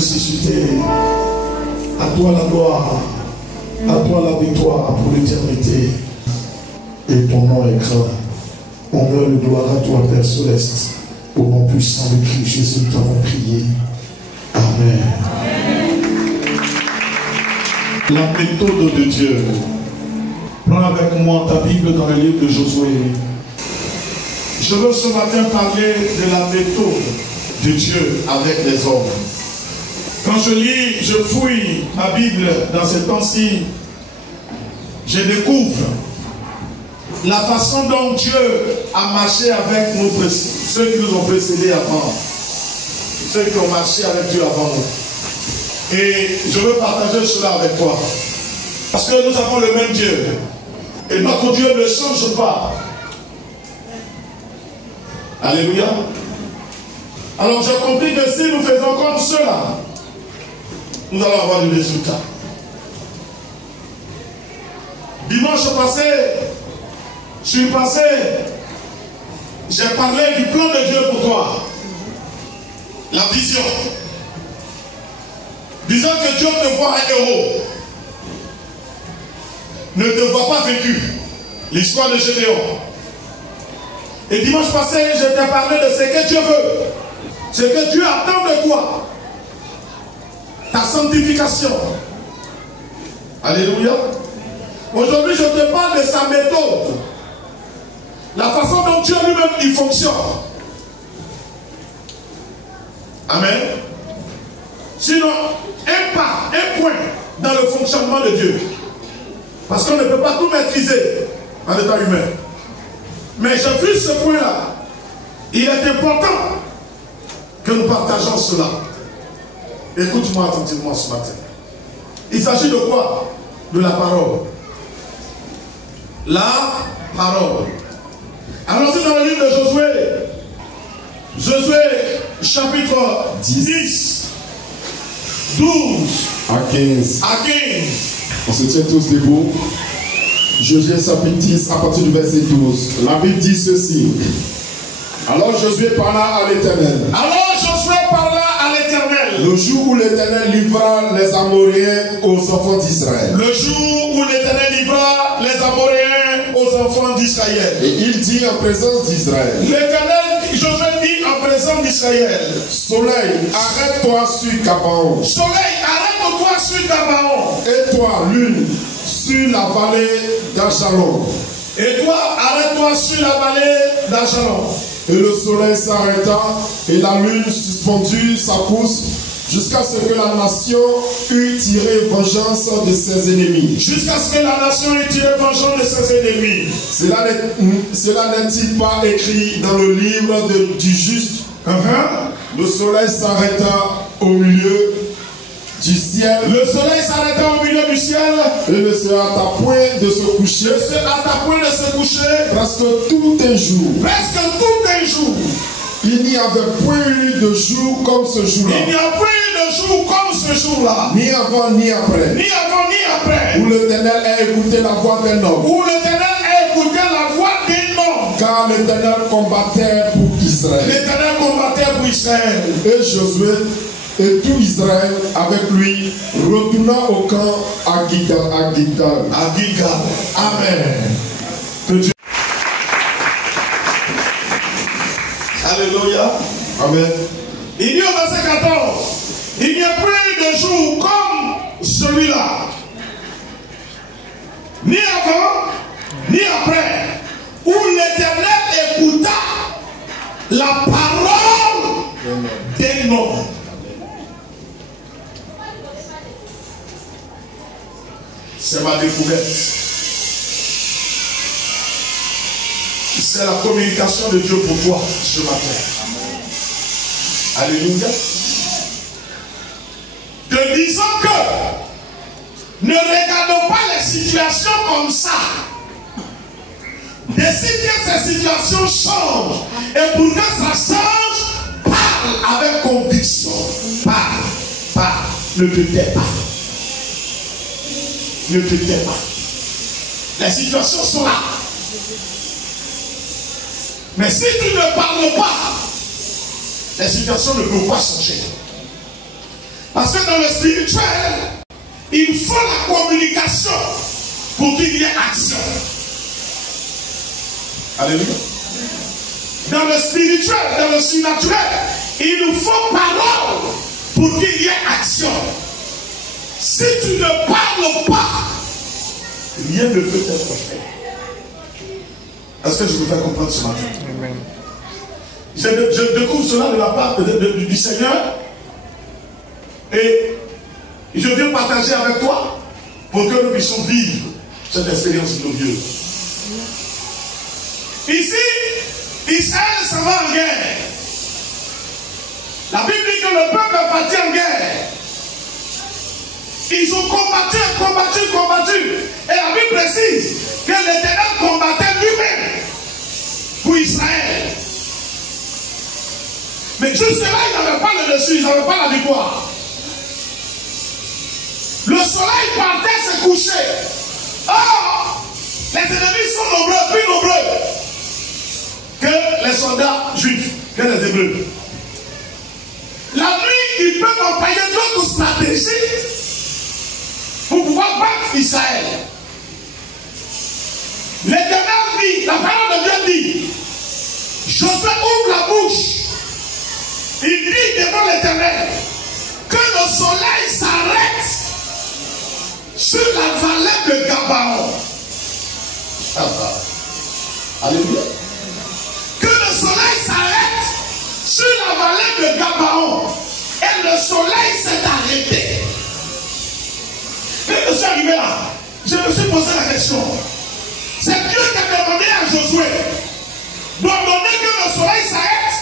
ressuscité. À toi la gloire, à toi la victoire pour l'éternité. Et ton nom est grand. Honneur et gloire à toi, Père Céleste. Au nom puissant de Christ Jésus, nous t'avons prié. Amen. La méthode de Dieu. Prends avec moi ta Bible dans le livre de Josué. Je veux ce matin parler de la méthode de Dieu avec les hommes. Quand je lis, je fouille ma Bible dans ces temps-ci, je découvre la façon dont Dieu a marché avec ceux qui nous ont précédés avant. Ceux qui ont marché avec Dieu avant nous. Et je veux partager cela avec toi. Parce que nous avons le même Dieu. Et notre Dieu ne change pas. Alléluia. Alors j'ai compris que si nous faisons comme cela, nous allons avoir du résultat. Dimanche passé, j'ai parlé du plan de Dieu pour toi. La vision. Disant que Dieu te voit un héros. Ne te voit pas vaincu. L'histoire de Gédéon. Et dimanche passé, je t'ai parlé de ce que Dieu veut. Ce que Dieu attend de toi. Ta sanctification. Alléluia. Aujourd'hui, je te parle de sa méthode. La façon dont Dieu lui-même il fonctionne. Amen. Sinon, un pas, un point dans le fonctionnement de Dieu. Parce qu'on ne peut pas tout maîtriser en état humain. Mais j'ai vu ce point-là. Il est important que nous partageons cela. Écoute-moi attentivement ce matin. Il s'agit de quoi? De la parole. La parole. Allons-y dans le livre de Josué. Josué, chapitre 10, 12 à 15. On se tient tous debout. Josué chapitre 10 à partir du verset 12. La Bible dit ceci. Alors Josué parla à l'Éternel. Le jour où l'Éternel livra les Amoréens aux enfants d'Israël. Le jour où l'Éternel livra les Amoréens aux enfants d'Israël. Et il dit en présence d'Israël. L'Éternel, Josué dit en présence d'Israël. Soleil, arrête-toi sur Gabaon. Soleil, arrête-toi sur Gabaon. Et toi, lune, sur la vallée d'Ajalon. Et toi, arrête-toi sur la vallée d'Ajalon. Et le soleil s'arrêta, et la lune suspendue sa course, jusqu'à ce que la nation eût tiré vengeance de ses ennemis. Jusqu'à ce que la nation eût tiré vengeance de ses ennemis. Cela n'est-il pas écrit dans le livre du juste? Le soleil s'arrêta au milieu du ciel. Le soleil s'arrêta au milieu du ciel. Et ne sera à point de se coucher. Presque tout un jour. Il n'y avait point eu de jour comme ce jour-là. Ni avant ni après. Où l'Éternel a écouté la voix d'un homme. Car l'Éternel combattait pour Israël. Et Josué et tout Israël avec lui retourna au camp à Gilgal. Amen. Alléluia. Amen. Il dit au verset 14, il n'y a plus de jour comme celui-là. Ni avant, ni après, où l'Éternel écouta la parole d'un homme. C'est ma découverte. C'est la communication de Dieu pour toi ce matin. Alléluia. Te disant que ne regardons pas les situations comme ça. Décide que ces situations changent. Et pour que ça change, parle avec conviction. Parle. Ne te tais pas. Ne te tais pas. Les situations sont là. Mais si tu ne parles pas, les situations ne peuvent pas changer. Parce que dans le spirituel, il faut la communication pour qu'il y ait action. Alléluia. Dans le spirituel, dans le surnaturel, il nous faut parole pour qu'il y ait action. Si tu ne parles pas, rien ne peut être fait. Est-ce que je peux faire comprendre ce matin? Amen. Je découvre cela de la part du Seigneur et je viens partager avec toi pour que nous puissions vivre cette expérience glorieuse. Ici, Israël s'en va en guerre. La Bible dit que le peuple est parti en guerre. Ils ont combattu. Et la Bible précise que l'Éternel combattait lui-même pour Israël. Mais jusque-là, ils n'avaient pas le dessus, ils n'avaient pas la victoire. Le soleil partait se coucher. Or, les ennemis sont nombreux, plus nombreux que les soldats juifs, que les Hébreux. La nuit, ils peuvent employer d'autres stratégies pour pouvoir battre Israël. L'Éternel dit, la parole de Dieu dit, Josué ouvre la bouche. Il dit devant l'Éternel que le soleil s'arrête sur la vallée de Gabaon. Alléluia. Que le soleil s'arrête sur la vallée de Gabaon. Et le soleil s'est arrêté. Quand je suis arrivé là, je me suis posé la question. C'est Dieu qui a demandé à Josué d'ordonner que le soleil s'arrête.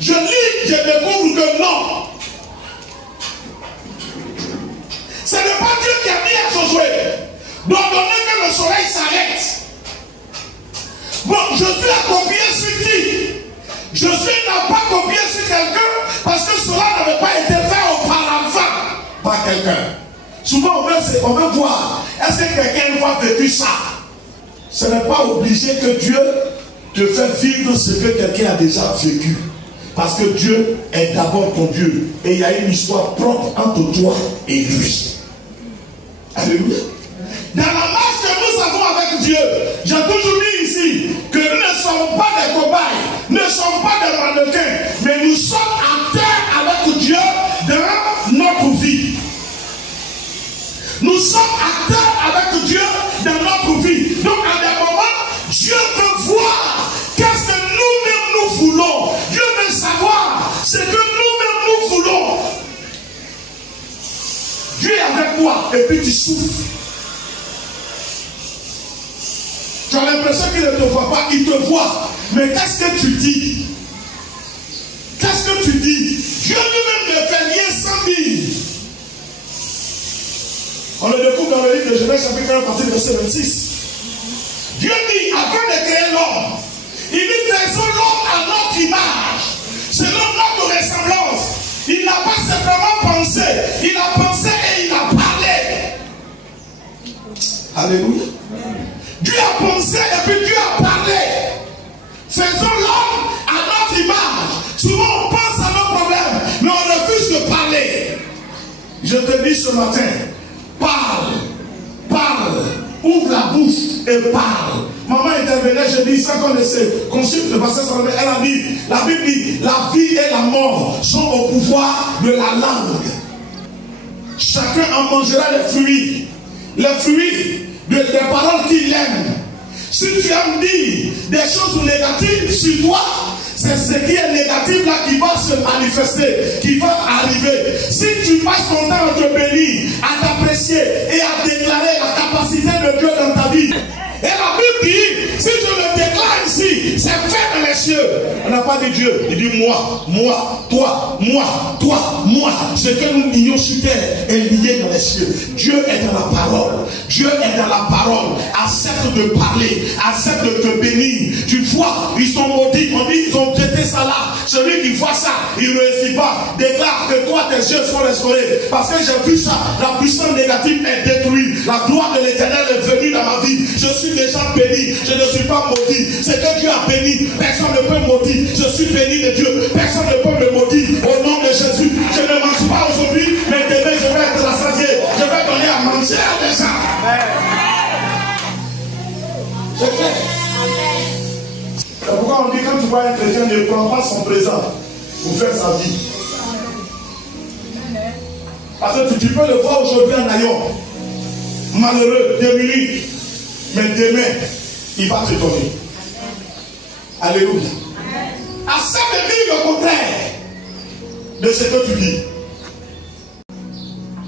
Je lis, je découvre que non. Ce n'est pas Dieu qui a dit à Josué d'ordonner que le soleil s'arrête. Bon, Josué a copié sur qui? Josué n'a pas copié sur quelqu'un parce que cela n'avait pas été fait auparavant par quelqu'un. Souvent on veut voir, est-ce que quelqu'un a vécu ça? Ce n'est pas obligé que Dieu te fait vivre ce que quelqu'un a déjà vécu. Parce que Dieu est d'abord ton Dieu. Et il y a une histoire propre entre toi et lui. Alléluia. Dans la marche que nous avons avec Dieu, j'ai toujours dit ici que nous ne sommes pas des cobayes, ne sommes pas des mannequins, mais nous sommes acteurs avec Dieu dans notre vie. Nous sommes acteurs avec Dieu dans notre vie. Donc à des moments, Dieu veut voir qu'est-ce que nous-mêmes nous voulons. Dieu veut savoir ce que nous-mêmes nous voulons. Dieu est avec toi et puis tu souffres. Tu as l'impression qu'il ne te voit pas, il te voit. Mais qu'est-ce que tu dis? Qu'est-ce que tu dis? Dieu lui-même ne fait rien sans dire. On le découvre dans le livre de Genèse chapitre 1 à partir du verset 26. Dieu dit, avant de créer l'homme, il dit, faisons l'homme à notre image, selon notre ressemblance. Il n'a pas simplement pensé, il a pensé et il a parlé. Alléluia. Dieu a pensé et puis Dieu a parlé. Faisons l'homme à notre image. Souvent on pense à nos problèmes, mais on refuse de parler. Je te dis ce matin, parle, ouvre la bouche et parle. Maman intervenait, je dis ça qu'on essaie, consulte le passage, elle a dit, la Bible dit, la vie et la mort sont au pouvoir de la langue. Chacun en mangera les fruits des paroles qu'il aime. Si tu aimes dire des choses négatives sur toi, c'est ce qui est négatif là qui va se manifester, qui va arriver. Si tu passes ton temps à te bénir, à t'apprécier et à déclarer la capacité de Dieu dans ta vie, et la Bible dit, si je le déclare ici, c'est fait dans les cieux. On n'a pas dit Dieu, il dit moi, toi, moi. Ce que nous lions sur terre est lié dans les cieux. Dieu est dans la parole. Dieu est dans la parole. Accepte de parler, accepte de te bénir. Tu vois, ils sont maudits. On dit, ils ont jeté ça là. Celui qui voit ça, il ne réussit pas. Déclare que toi, tes yeux sont restaurés. Parce que j'ai vu ça. La puissance négative est détruite. La gloire de l'Éternel est venue dans ma vie. Je suis déjà béni. Je ne suis pas maudit. C'est que Dieu a béni. Personne ne peut maudire. Je suis béni de Dieu. Personne ne peut me maudire. Au nom de Jésus, je ne mange pas aujourd'hui. son présent pour faire sa vie. Parce que tu peux le voir aujourd'hui en ailleurs, malheureux, démuni, mais demain, il va te donner. Alléluia. Accepte de vivre le contraire de ce que tu vis.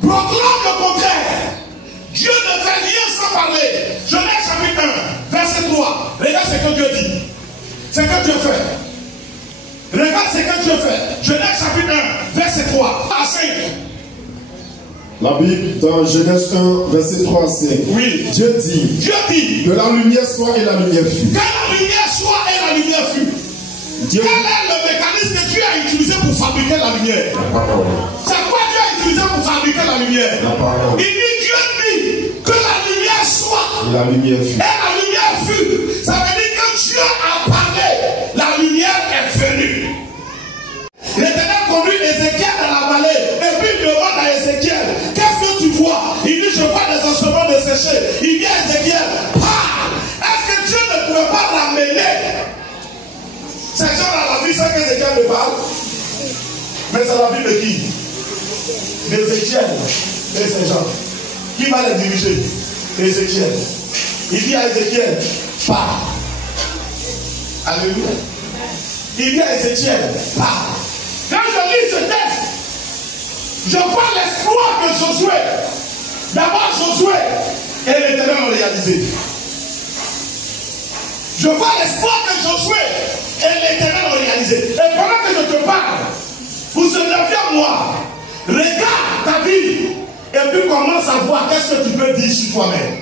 Proclame le contraire. Dieu ne fait rien sans parler. Genèse chapitre 1, verset 3. Regarde ce que Dieu dit. Ce que Dieu fait. Regarde ce que Dieu fait. Genèse chapitre 1, verset 3 à 5. La Bible, dans Genèse 1, verset 3 à 5. Oui. Dieu dit, que la lumière soit et la lumière fut. Que la lumière soit et la lumière fut. Quel est le mécanisme que Dieu a utilisé pour fabriquer la lumière? C'est quoi Dieu a utilisé pour fabriquer la lumière? Il dit, Dieu dit que la lumière soit. Et la lumière fut. Et la lumière fut. Ça veut dire que Dieu a parlé, la lumière est venue. L'Éternel conduit Ézéchiel dans la vallée et puis il demande à Ézéchiel, qu'est-ce que tu vois? Il dit, je vois des ossements desséchés. Il dit à Ézéchiel, parle. Est-ce que Dieu ne pouvait pas l'amener? Ces gens dans la vie, c'est qu'Ézéchiel ne parle. Mais c'est la vie de qui? D'Ézéchiel et ces gens. Qui va les diriger? Ézéchiel. Il dit à Ézéchiel, parle. Alléluia. Il dit à Ézéchiel, parle. Quand je lis ce texte, je vois l'espoir que Josué, d'abord Josué et l'Éternel ont réalisé. Je vois l'espoir que Josué et l'Éternel ont réalisé. Et pendant que je te parle, vous se levez à moi, regarde ta vie, et puis commence à voir qu'est-ce que tu peux dire sur toi-même.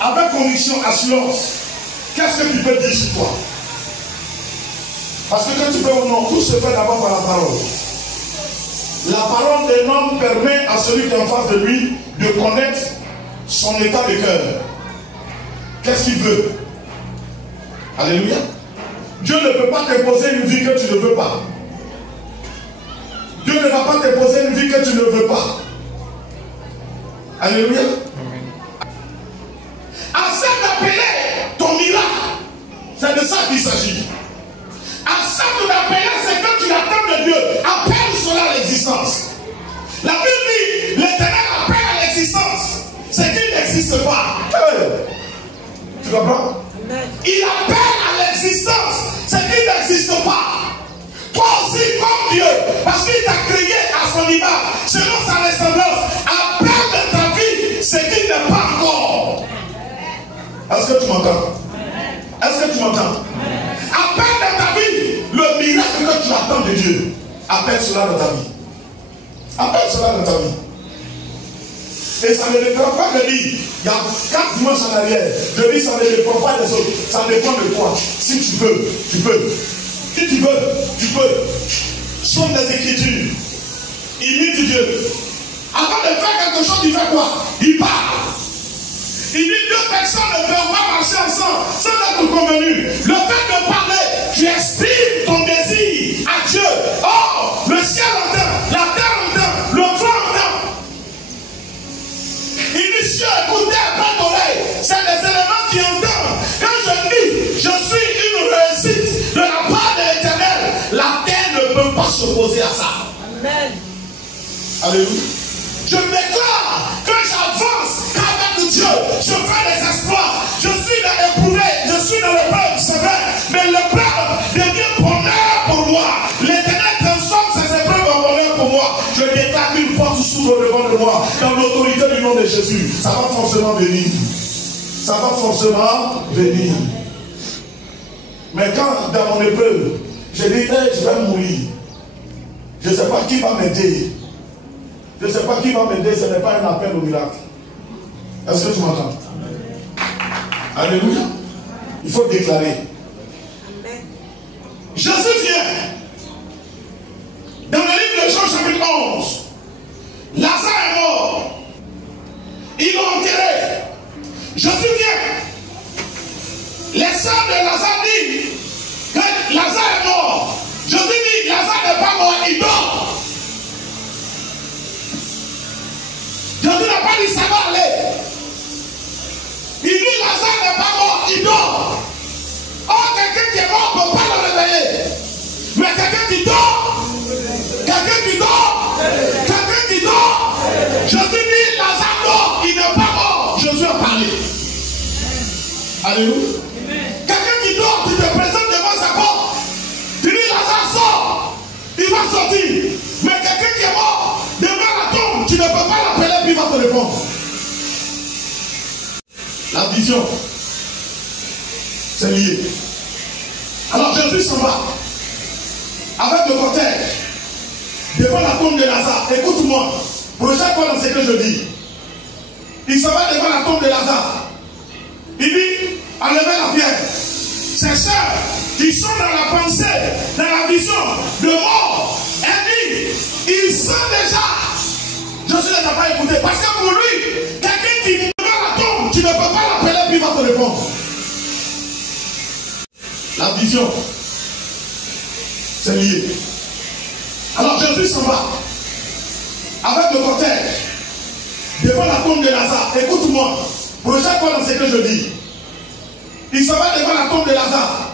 Avec conviction, assurance, qu'est-ce que tu peux dire sur toi? Parce que quand tu fais au nom, tout se fait d'abord par la parole. La parole d'un homme permet à celui qui est en face de lui de connaître son état de cœur. Qu'est-ce qu'il veut? Alléluia. Dieu ne peut pas t'imposer une vie que tu ne veux pas. Dieu ne va pas t'imposer une vie que tu ne veux pas. Alléluia. Accepte d'appeler ton miracle. C'est de ça qu'il s'agit. Accepte d'appeler ce que tu attends de Dieu. Appelle cela à l'existence. La Bible dit, l'Éternel appelle à l'existence ce qui n'existe pas. Tu comprends? Il appelle à l'existence ce qui n'existe pas. Toi aussi, comme Dieu, parce qu'il t'a créé à son image, selon sa ressemblance, appelle de ta vie ce qui n'est pas encore. Est-ce que tu m'entends? Est-ce que tu m'entends? Appelle de ta vie le miracle que tu attends de Dieu. Appelle cela dans ta vie. Appelle cela dans ta vie. Et ça ne dépend pas de lui. Il y a 4 dimanches en arrière. Je dis ça ne dépend pas des autres. Ça dépend de toi. Si tu veux, tu peux. Si tu veux, tu peux. Somme des Écritures. Imite Dieu. Avant de faire quelque chose, il fait quoi? Il parle. Il dit 2 personnes ne peuvent pas marcher ensemble sans être convenues. Le fait de parler, tu exprimes ton désir à Dieu. Oh, le ciel entend, la terre entend, le vent entend. Il dit, si écoutez à l'oreille, c'est les éléments qui entendent. Quand je dis, je suis une réussite de la part de l'Éternel, la terre ne peut pas s'opposer à ça. Amen. Alléluia. Je déclare que j'avance qu'avec Dieu, je fais des exploits. Je suis éprouvé, je suis dans l'épreuve, c'est vrai, mais l'épreuve devient bonheur pour moi. L'Éternel transforme ces épreuves en bonheur pour moi. Je déclare qu'une porte s'ouvre devant de moi, dans l'autorité du nom de Jésus. Ça va forcément venir. Ça va forcément venir. Mais quand, dans mon épreuve, je dis, hey, je vais mourir. Je ne sais pas qui va m'aider. Je ne sais pas qui va m'aider, ce n'est pas un appel au miracle. Est-ce que tu m'entends? Alléluia. Il faut déclarer. Jésus vient. Dans le livre de Jean chapitre 11, Lazare est mort. Ils l'ont enterré. Jésus vient. Les sœurs de Lazare disent que Lazare est mort. Jésus dit, Lazare n'est pas mort, il dort. Jésus n'a pas dit ça va aller. Il dit Lazare n'est pas mort, il dort. Or, quelqu'un qui est mort ne peut pas le Alléluia. Quelqu'un qui dort, tu te présentes devant sa porte. Tu dis Lazare sort. Il va sortir. Mais quelqu'un qui est mort, devant la tombe, tu ne peux pas l'appeler puis il va te répondre. La vision, c'est lié. Alors Jésus s'en va avec le cortège devant la tombe de Lazare. Écoute-moi, prochaine fois dans ce que je dis, il s'en va devant la tombe de Lazare. Il dit, enlevez la pierre. Ses sœurs qui sont dans la pensée, dans la vision de mort, elle dit, il sent déjà. Jésus ne t'a pas écouté. Parce que pour lui, quelqu'un qui est devant la tombe, tu ne peux pas l'appeler puis il va te répondre. La vision, c'est lié. Alors Jésus s'en va avec le cortège devant la tombe de Lazare. Écoute-moi, prochaine fois dans ce que je dis, il s'en va devant la tombe de Lazare.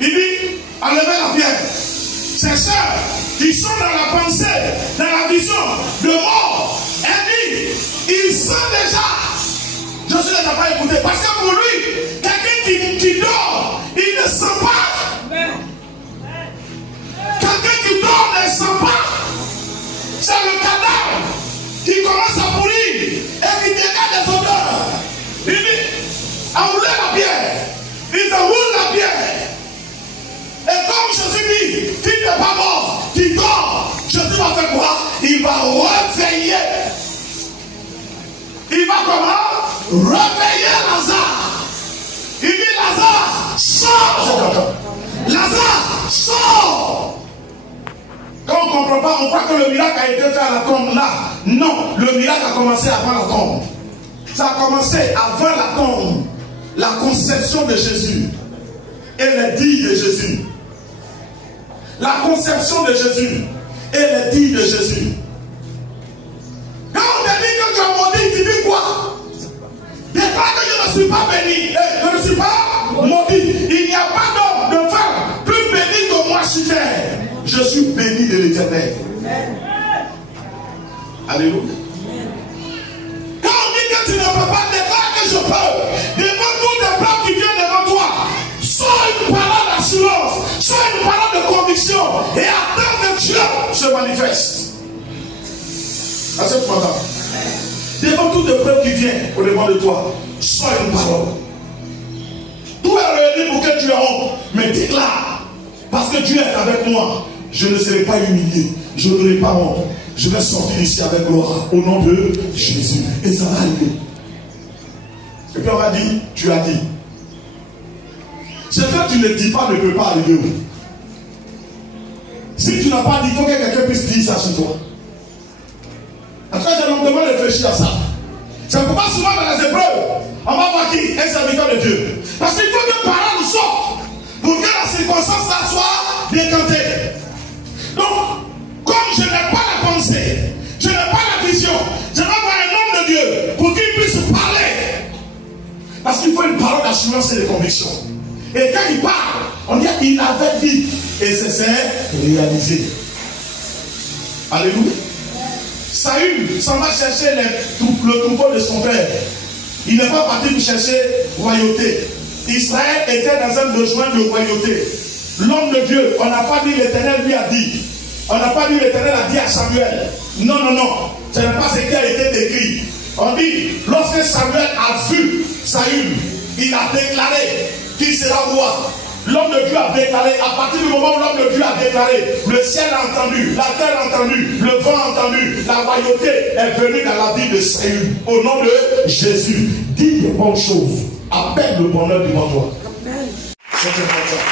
Il dit, enlevez la pierre. Ses sœurs qui sont dans la pensée, dans la vision de mort, elle dit, il sent déjà. Jésus ne t'a pas écouté. Parce que pour lui, quelqu'un qui dort, il ne sent pas. Quelqu'un qui dort ne sent pas. C'est le cadavre qui commence à pourrir et qui dégage des odeurs. Il dit, enroulez la pierre. Il enroule la pierre. Et comme Jésus dit, tu n'es pas mort, tu dors. Jésus va faire quoi? Il va réveiller. Il va comment? Réveiller Lazare. Il dit, Lazare, sors. Lazare, sors. Quand on ne comprend pas, on croit que le miracle a été fait à la tombe là. Non, le miracle a commencé avant la tombe. Ça a commencé avant la tombe. La conception de Jésus et les dits de Jésus. La conception de Jésus et les dits de Jésus. Quand on te dit que tu as maudit, tu dis quoi? Déclare que je ne suis pas béni. Je ne suis pas maudit. Il n'y a pas d'homme, de femme plus béni que moi sur terre. Je suis béni de l'Éternel. Alléluia. Quand on dit que tu ne peux pas, déclare que je peux. Devant tous les plans qui viennent devant toi, sois une parole d'assurance, sois une parole de conviction et attends que Dieu se manifeste. À ce moment-là, devant toutes les preuves qui viennent au-devant de toi, sois une parole. Tout est réuni pour que tu aies honte, mais déclare, parce que Dieu est avec moi. Je ne serai pas humilié, je n'aurai pas honte. Je vais sortir ici avec gloire au nom de Jésus. Et ça va arriver. Et puis on va dire, tu as dit. Ce que tu ne dis pas ne peut pas arriver. Si tu n'as pas dit, il faut que quelqu'un puisse dire ça sur toi. Après, je me demande de réfléchir à ça. C'est pourquoi souvent dans les épreuves, on va voir qui est un serviteur de Dieu. Parce qu'il faut que parole sorte pour que la circonstance là soit décantée. Donc, comme je n'ai pas la pensée, je n'ai pas la vision, je vais voir un homme de Dieu pour qu'il puisse parler. Parce qu'il faut une parole d'assurance et de conviction. Et quand il parle, on dit qu'il avait dit et c'est réalisé. Alléluia. Saül s'en va chercher le troupeau de son père. Il n'est pas parti pour chercher royauté. Israël était dans un besoin de royauté. L'homme de Dieu, on n'a pas dit l'Éternel lui a dit. On n'a pas dit l'Éternel a dit à Samuel. Non, non, non. Ce n'est pas ce qui a été décrit. On dit, lorsque Samuel a vu Saül, il a déclaré qu'il sera roi. L'homme de Dieu a déclaré, à partir du moment où l'homme de Dieu a déclaré, le ciel a entendu, la terre a entendu, le vent a entendu, la royauté est venue dans la vie de Saül. Au nom de Jésus, dis des bonnes choses, appelle le bonheur devant toi. C'est important.